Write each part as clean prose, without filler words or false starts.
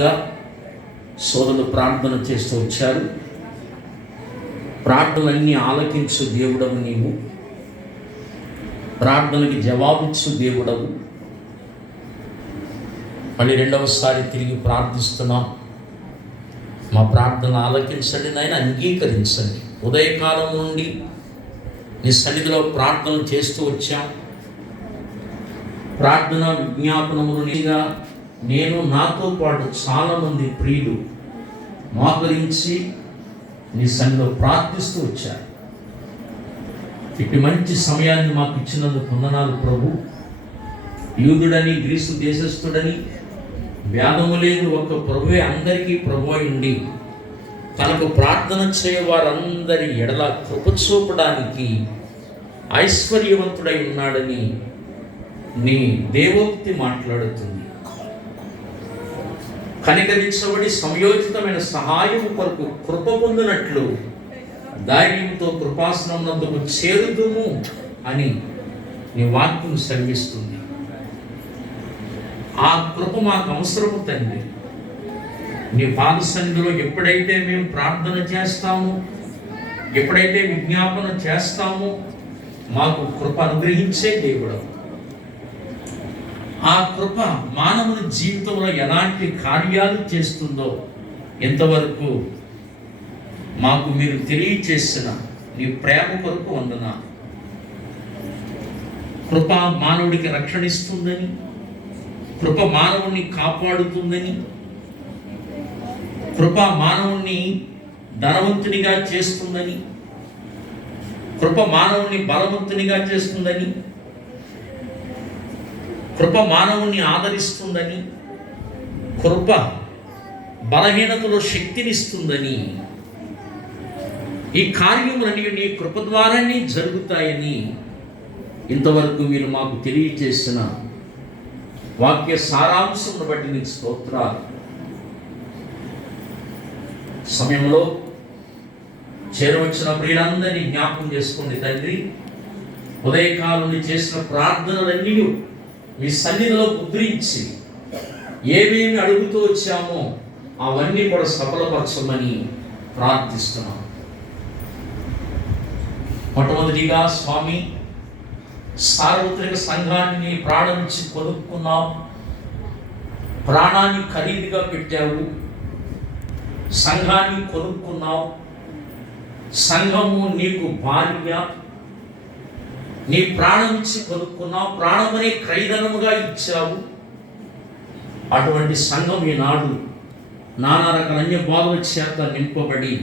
ముందుగా సోదరులు ప్రార్థన చేస్తూ వచ్చారు. ప్రార్థనలన్నీ ఆలకించు దేవుడవు నీవు, ప్రార్థనకి జవాబిచ్చు దేవుడవు. మళ్ళీ రెండవసారి తిరిగి ప్రార్థిస్తున్నాం. మా ప్రార్థన ఆలకించండి నాయన, అంగీకరించండి. ఉదయకాలం నుండి నీ సన్నిధిలో ప్రార్థనలు చేస్తూ వచ్చాం. ప్రార్థన విజ్ఞాపనములుగా నేను నాతో పాటు చాలామంది ప్రియులు మోకరించి నీ సన్నిధిలో ప్రార్థిస్తూ వచ్చారు. ఇటు మంచి సమయాన్ని మాకు ఇచ్చినందుకు వందనాలు ప్రభు. యూదుడని, గ్రీసు దేశస్థుడని భేదము లేదు, ఒక ప్రభువే అందరికీ ప్రభు అయి ఉండి తనకు ప్రార్థన చేయవారందరి ఎడల కృప చూపడానికి ఐశ్వర్యవంతుడై ఉన్నాడని నీ దేవోక్తి మాట్లాడుతుంది. కనికరించబడి సమయోచితమైన సహాయం కొరకు కృప పొందినట్లు ధైర్యంతో కృపాసనమునందుకు చేరుదుము అని నీ వాక్యం సెలవిస్తుంది. ఆ కృప మాకు అవసరము తండ్రి. నీ పాద సన్నిధిలో ఎప్పుడైతే మేము ప్రార్థన చేస్తామో, ఎప్పుడైతే విజ్ఞాపన చేస్తామో మాకు కృప అనుగ్రహించే దేవుడు. ఆ కృప మానవుని జీవితంలో ఎలాంటి కార్యాలు చేస్తుందో ఎంతవరకు మాకు మీరు తెలియచేసిన నీ ప్రేమ కొరకు వందనాలు. కృప మానవుడికి రక్షణ ఇస్తుందని, కృప మానవుణ్ణి కాపాడుతుందని, కృప మానవుణ్ణి ధనవంతునిగా చేస్తుందని, కృప మానవుణ్ణి బలవంతునిగా చేస్తుందని, కృప మానవుణ్ణి ఆదరిస్తుందని, కృప బలహీనతలో శక్తినిస్తుందని, ఈ కార్యములన్నీ నీ కృప ద్వారానే జరుగుతాయని ఇంతవరకు మీరు మాకు తెలియచేసిన వాక్య సారాంశం బట్టి నీకు స్తోత్రాలు. సమయంలో చేరవచ్చిన ప్రియులందరినీ జ్ఞాపకం చేసుకోండి తండ్రి. ఉదయకాలం చేసిన ప్రార్థనలన్నీ మీ సన్నిధిలో ముద్రించి ఏమేమి అడుగుతూ వచ్చామో అవన్నీ కూడా సఫలపరచమని ప్రార్థిస్తున్నాం. మొట్టమొదటిగా స్వామి, సార్వత్రిక సంఘాన్ని ప్రాణం నుంచి కొనుక్కున్నావు, ప్రాణాన్ని ఖరీదుగా పెట్టావు, సంఘాన్ని కొనుక్కున్నావు. సంఘము నీకు భార్య, నీ ప్రాణం ఇచ్చి కొనుక్కున్నావు, ప్రాణమనే క్రైదనముగా ఇచ్చావు. అటువంటి సంఘం ఈనాడు నానా రకాల అన్య బాధల చేత నింపబడి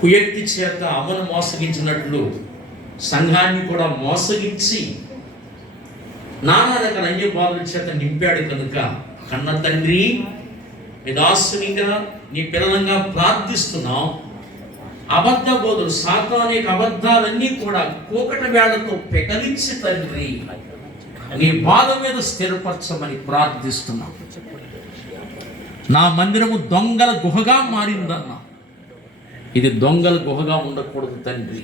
కుయక్తి చేత అమలు మోసగించినట్లు సంఘాన్ని కూడా మోసగించి నానా రకాల అన్య బాధల చేత నింపాడు కనుక కన్న తండ్రి, నీ దాసునిగా నీ పిల్లలంగా ప్రార్థిస్తున్నాం. అబద్ధ బోధులు, సాతానిక అబద్ధాలన్నీ కూడా కూకట వేళ్లతో పెకలించి తండ్రి నీ బాధ మీద స్థిరపరచమని ప్రార్థిస్తున్నాం. నా మందిరము దొంగల గుహగా మారిందన్నా, ఇది దొంగల గుహగా ఉండకూడదు తండ్రి.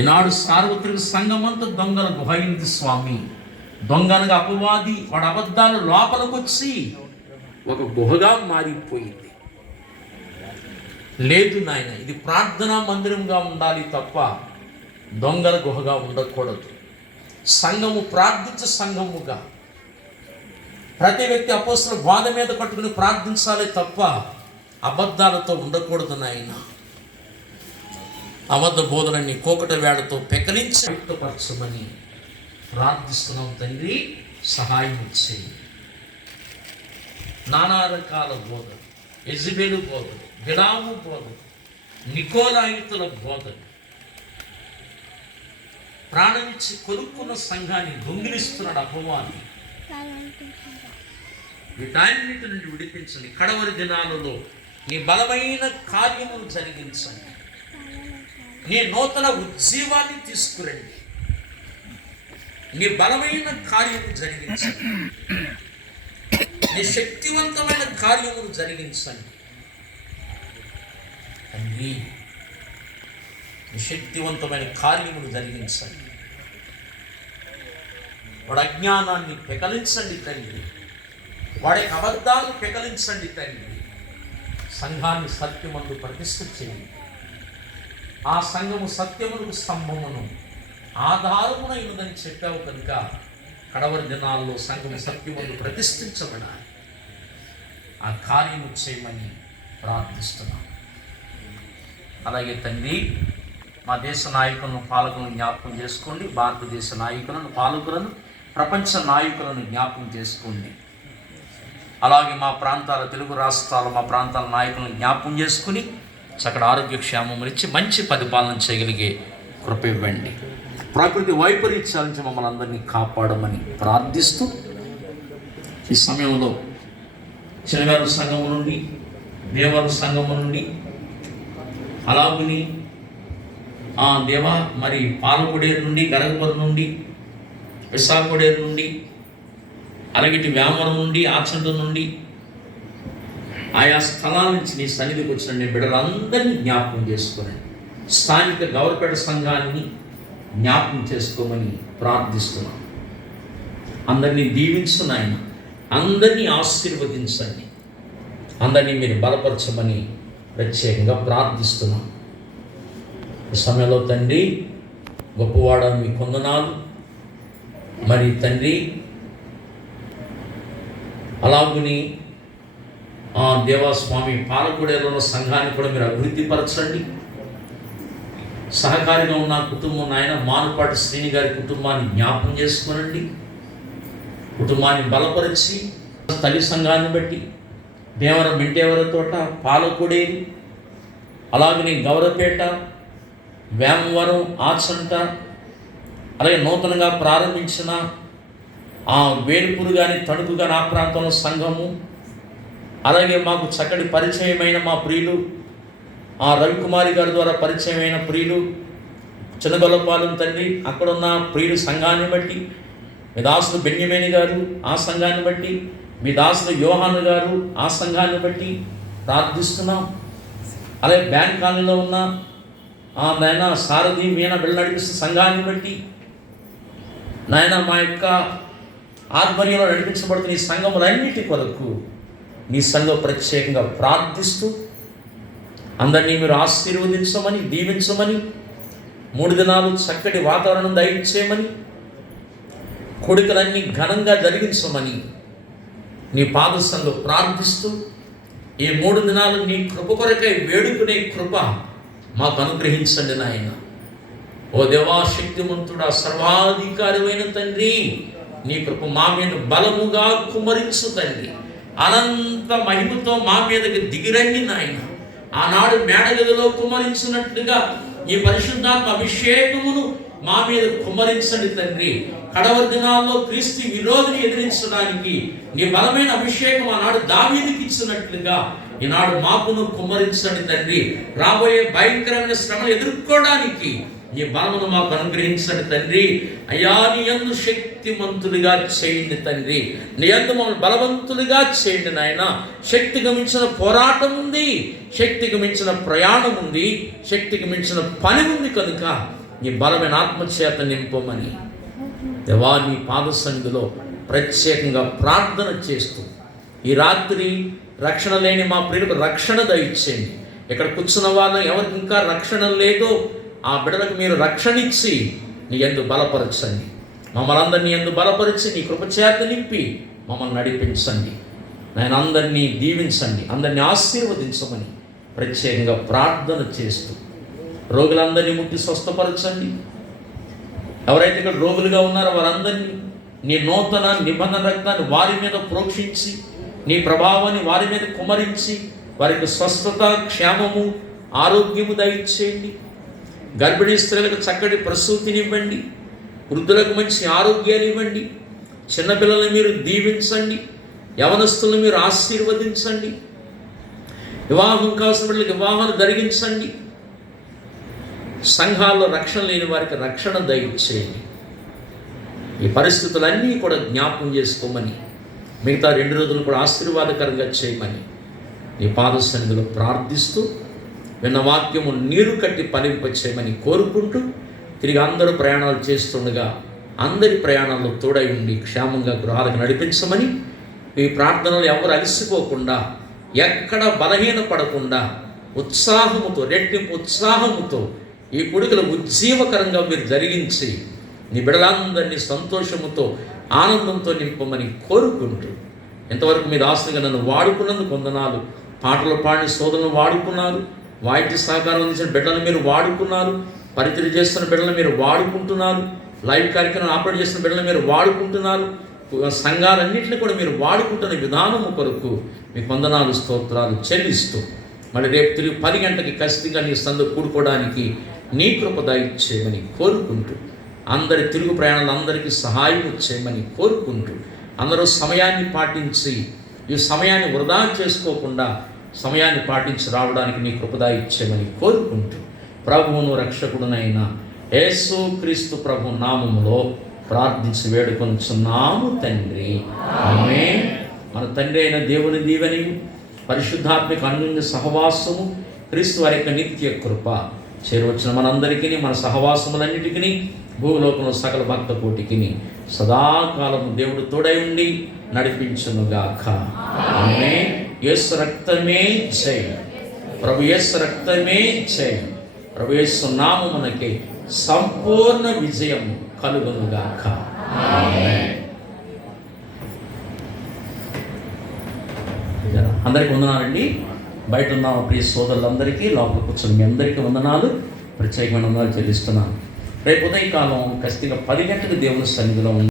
ఈనాడు సార్వత్రిక సంఘం అంతా దొంగల గుహ అయింది స్వామి. దొంగనగా అపవాది, వాడు అబద్ధాలు లోపలికి వచ్చి ఒక గుహగా మారిపోయింది. లేదు నాయన, ఇది ప్రార్థనా మందిరంగా ఉండాలి తప్ప దొంగల గుహగా ఉండకూడదు. సంఘము ప్రార్థించే సంఘముగా, ప్రతి వ్యక్తి అపోస్తలుల బాధ మీద పట్టుకుని ప్రార్థించాలి తప్ప అబద్ధాలతో ఉండకూడదు నాయన. అబద్ధ బోధనని కోకట వేడతో పెకలించి వ్యక్తపరచమని ప్రార్థిస్తున్నాం తండ్రి. సహాయం చేయి. నానా రకాల బోధ, యెజబెలు బోధ, బిలాము బోధ, నికోలాయితుల బోధలు, ప్రాణమిచ్చి కొనుక్కున్న సంఘాన్ని దొంగిలిస్తున్నాడు అపవాది. వీటన్నిటి నుండి విడిపించండి. కడవరి దినాలలో నీ బలమైన కార్యములు జరిగించండి. నీ నూతన ఉజ్జీవాన్ని తీసుకురండి. నీ బలమైన కార్యము జరిగించండి. నీ శక్తివంతమైన కార్యములు జరిగించండి తండ్రి. నీ శక్తివంతమైన కార్యములు జరిగించండి. వాడు అజ్ఞానాన్ని పెకలించండి తండ్రి. వాడికి అబద్ధాలు పెకలించండి తండ్రి. సంఘాన్ని సత్యమందు ప్రతిష్ఠ చేయండి. ఆ సంఘము సత్యమునకు స్తంభమును ఆధారమునైనదని చెప్పావు కనుక కడవరి దినాల్లో సంఘము సత్యమందు ప్రతిష్ఠించబడాలి. ఆ కార్యము చేయమని ప్రార్థిస్తున్నాం. అలాగే తండ్రి, మా దేశ నాయకులను పాలకులను జ్ఞాపకం చేసుకోండి. భారతదేశ నాయకులను పాలకులను ప్రపంచ నాయకులను జ్ఞాపకం చేసుకోండి. అలాగే మా ప్రాంతాల తెలుగు రాష్ట్రాల మా ప్రాంతాల నాయకులను జ్ఞాపకం చేసుకుని చక్కటి ఆరోగ్య క్షేమములు ఇచ్చి మంచి పరిపాలన చేయగలిగే కృప ఇవ్వండి. ప్రకృతి వైపరీత్యాల నుంచి మమ్మల్ని అందరినీ కాపాడమని ప్రార్థిస్తూ ఈ సమయంలో చిన్నగారు సంఘము నుండి, దేవారు సంఘము నుండి, అలాగుని దేవా మరి పాలకొడేరు నుండి, గరగపురం నుండి, విశాఖడేరు నుండి, అలాగే వ్యామరం నుండి, ఆచంట నుండి, ఆయా స్థలాల నుంచి నీ సన్నిధికి వచ్చిన నీ బిడ్డలందరినీ జ్ఞాపకం చేసుకొని స్థానిక గౌరపేట సంఘాన్ని జ్ఞాపకం చేసుకోమని ప్రార్థిస్తున్నాం. అందరినీ దీవించు నాయన, అందరినీ ఆశీర్వదించండి, అందరినీ మీరు బలపరచమని ప్రత్యేకంగా ప్రార్థిస్తున్నాం. ఈ సమయంలో తండ్రి గొప్పవాడ మీ కొందనాలు. మరి తండ్రి అలాగుని దేవాస్వామి పాలకొడేరులో సంఘాన్ని కూడా మీరు అభివృద్ధి పరచండి. సహకారిగా ఉన్న కుటుంబం నాయన మానుపాటి శ్రీని గారి కుటుంబాన్ని జ్ఞాపకం చేసుకోనండి. కుటుంబాన్ని బలపరిచి తల్లి సంఘాన్ని బట్టి దేవర మింటేవర తోట, పాలకొడేరు, అలాగనే గౌరపేట, వేమవరం, ఆచంట, అలాగే నూతనంగా ప్రారంభించిన వేలుపురు కానీ తణుకు కానీ ఆ ప్రాంతంలో సంఘము, అలాగే మాకు చక్కటి పరిచయమైన మా ప్రియులు రవికుమారి గారి ద్వారా పరిచయమైన ప్రియులు చిన్నగొల్లపాలెం తండ్రి అక్కడున్న ప్రియులు సంఘాన్ని బట్టి, మీ దాసులు బెన్యమేని గారు ఆ సంఘాన్ని బట్టి, మీ దాసులు యోహాను గారు ఆ సంఘాన్ని బట్టి ప్రార్థిస్తున్నాం. అలాగే బ్యాంక్ కాలనీలో ఉన్న నాయన సారథి మీన బిళ్ళ నడిపిస్తున్న సంఘాన్ని బట్టి నాయన మా యొక్క ఆధ్వర్యంలో నడిపించబడుతున్న ఈ సంఘములన్నిటి కొరకు నీ సంఘం ప్రత్యేకంగా ప్రార్థిస్తూ అందరినీ మీరు ఆశీర్వదించమని, దీవించమని, 3 దినాలు చక్కటి వాతావరణం దయచేయమని, కొడుకులన్నీ ఘనంగా జరిగించమని నీ పాదసంలో ప్రార్థిస్తూ ఈ 3 దినాలు నీ కృప కొరకై వేడుకునే కృప మాకు అనుగ్రహించండి నాయన. ఓ దేవా శక్తిమంతుడా, సర్వాధికారమైన తండ్రి, నీ కృప మా మీద బలముగా కుమ్మరించు తండ్రి. అనంత మహిమతో మా మీదకి దిగిరండి నాయన. ఆనాడు మేడగదిలో కుమ్మరించినట్లుగా ఈ పరిశుద్ధాత్మ అభిషేకమును మా మీద కుమ్మరించండి తండ్రి. కడవరి దినాల్లో క్రీస్తు విరోధిని ఎదిరించడానికి నీ బలమైన అభిషేకం ఆనాడు దావీదుకి ఇచ్చినట్లుగా ఈనాడు మాకును కుమ్మరించండి తండ్రి. రాబోయే భయంకరమైన శ్రమలు ఎదుర్కోవడానికి నీ బలమును మాకు అనుగ్రహించండి తండ్రి. అయ్యా నీ యందు శక్తిమంతులుగా చేయండి తండ్రి. నీ యందు మమ్మల్ని బలవంతులుగా చేయండి నాయన. శక్తికి మించిన పోరాటం ఉంది, శక్తికి మించిన ప్రయాణం ఉంది, శక్తికి మించిన పని ఉంది కనుక నీ బలమైన ఆత్మచేత నింపమని దేవా నీ పాద సన్నిధిలో ప్రత్యేకంగా ప్రార్థన చేస్తూ ఈ రాత్రి రక్షణ లేని మా ప్రియులకు రక్షణ దయచేయండి. ఇక్కడ కూర్చున్న వాళ్ళు ఎవరికి ఇంకా రక్షణ లేదో ఆ బిడ్డలకు మీరు రక్షణ ఇచ్చి నీ యందు బలపరచండి. మమ్మల్ని అందరినీ యందు బలపరిచి నీ కృపచేత నింపి మమ్మల్ని నడిపించండి. నేను అందరినీ దీవించండి, అందరినీ ఆశీర్వదించమని ప్రత్యేకంగా ప్రార్థన చేస్తూ రోగులందరినీ ముట్టి స్వస్థపరచండి. ఎవరైతే ఇక్కడ రోగులుగా ఉన్నారో వారందరినీ నీ నూతన నిబంధన రక్తాన్ని వారి మీద ప్రోక్షించి నీ ప్రభావాన్ని వారి మీద కుమరించి వారికి స్వస్థత, క్షేమము, ఆరోగ్యము దయచేయండి. గర్భిణీ స్త్రీలకు చక్కటి ప్రసూతినివ్వండి, వృద్ధులకు మంచి ఆరోగ్యాన్ని ఇవ్వండి. చిన్నపిల్లల్ని మీరు దీవించండి, యవనస్తులను మీరు ఆశీర్వదించండి. వివాహం కావాల్సిన బిడ్డలకు వివాహాలు జరిగించండి. సంఘాల్లో రక్షణ లేని వారికి రక్షణ దయచేయండి. ఈ పరిస్థితులన్నీ కూడా జ్ఞాపకం చేసుకోమని, మిగతా 2 రోజులు కూడా ఆశీర్వాదకరంగా చేయమని నీ పాద సన్నిధిలో ప్రార్థిస్తూ విన్న వాక్యము నీరు కట్టి ఫలింపచేయమని కోరుకుంటూ తిరిగి అందరూ ప్రయాణాలు చేస్తుండగా అందరి ప్రయాణాల్లో తోడై ఉండి క్షేమంగా గృహాలకు నడిపించమని ఈ ప్రార్థనలు ఎవరు అలసిపోకుండా, ఎక్కడ బలహీనపడకుండా ఉత్సాహముతో, రెట్టింపు ఉత్సాహముతో ఈ కొడుకులు ఉజ్జీవకరంగా మీరు జరిగించి నీ బిడ్డలందరినీ సంతోషముతో, ఆనందంతో నింపమని కోరుకుంటూ, ఎంతవరకు మీరు ఆశగా నన్ను వాడుకున్నందుకు వందనాలు. పాటలు పాడిన సోదరులను వాడుకున్నారు, వాయిద్య సహకారం అందించిన బిడ్డలను మీరు వాడుకున్నారు, పరిచయం చేస్తున్న బిడ్డలను మీరు వాడుకుంటున్నారు, లైవ్ కార్యక్రమం ఆపరేట్ చేస్తున్న బిడ్డలను మీరు వాడుకుంటున్నారు, సంఘాలన్నింటినీ కూడా మీరు వాడుకుంటున్న విధానము కొరకు మీకు వందనాలు, స్తోత్రాలు చెల్లిస్తూ, మళ్ళీ రేపు తిరిగి 10 గంటలకి ఖచ్చితంగా నీ సందు కూడుకోవడానికి నీ కృప దయచేయమని కోరుకుంటూ, అందరి తిరుగు ప్రయాణాలు అందరికీ సహాయం చేయమని కోరుకుంటూ, అందరూ సమయాన్ని పాటించి ఈ సమయాన్ని వృధా చేసుకోకుండా సమయాన్ని పాటించి రావడానికి నీ కృప దయచేయమని కోరుకుంటూ, ప్రభువును రక్షకుడునైన యేసు క్రీస్తు ప్రభు నామములో ప్రార్థించి వేడుకొనుచున్నాము తండ్రి, ఆమేన్. మన తండ్రి అయిన దేవుని దీవెని, పరిశుద్ధాత్మిక అన్యోన్య సహవాసము, క్రీస్తు వారి యొక్క నిత్య కృప చేరువచ్చిన మనందరికీ, మన సహవాసములన్నిటికీ, భూలోకంలో సకల భక్త కోటికి సదాకాలము దేవుడు తోడై ఉండి నడిపించునుగాక. ఆమేన్. యేసు రక్తమే జయం, ప్రభు యేసు రక్తమే జయం, ప్రభు యేసు నామమునకే సంపూర్ణ విజయం కలుగునుగాక. ఆమేన్. అందరికీ వందనాలండి. బయట ఉన్న ప్రియ సోదరులందరికీ, లోపల కూర్చొని మీ అందరికీ వందనాలు, ప్రత్యేకమైన వందనాలు చెల్లిస్తున్నాను. రేపు ఉదయకాలం ఖచ్చితంగా 10 గంటలకు దేవుని సన్నిధిలో